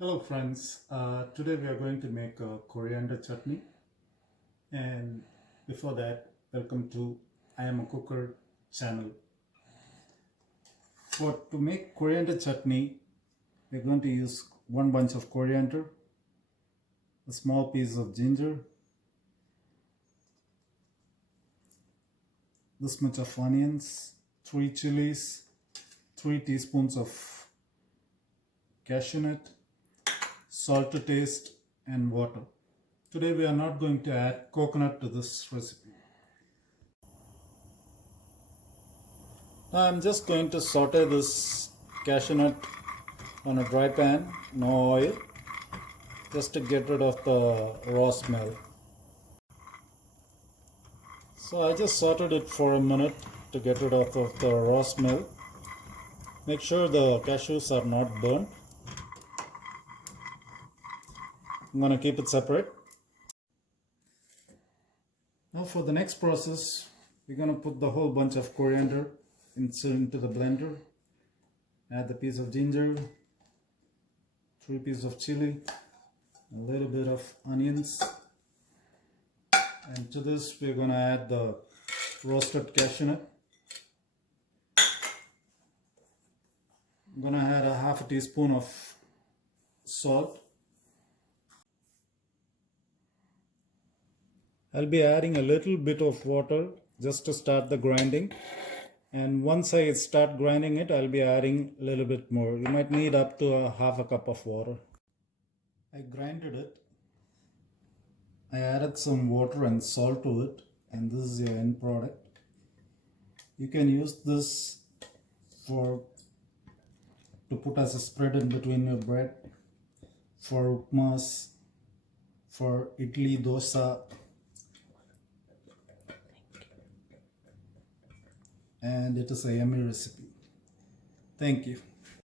Hello friends, today we are going to make a coriander chutney, and before that, welcome to I am a cooker channel. To make coriander chutney, we're going to use one bunch of coriander, a small piece of ginger, this much of onions, 3 chilies, 3 teaspoons of cashew nut, salt to taste, and water. Today we are not going to add coconut to this recipe. Now I'm just going to saute this cashew nut on a dry pan, no oil, just to get rid of the raw smell. So I just sauteed it for a minute to get rid of the raw smell. Make sure the cashews are not burnt. I'm going to keep it separate. Now for the next process, we're going to put the whole bunch of coriander into the blender. Add the piece of ginger, 3 pieces of chili, a little bit of onions, and to this we're going to add the roasted cashew nut. I'm going to add a half a teaspoon of salt. I'll be adding a little bit of water just to start the grinding, and once I start grinding it, I'll be adding a little bit more. You might need up to a half a cup of water. I grinded it. I added some water and salt to it, and this is your end product. You can use this to put as a spread in between your bread, for upmas, for idli, dosa, and it is a yummy recipe. Thank you.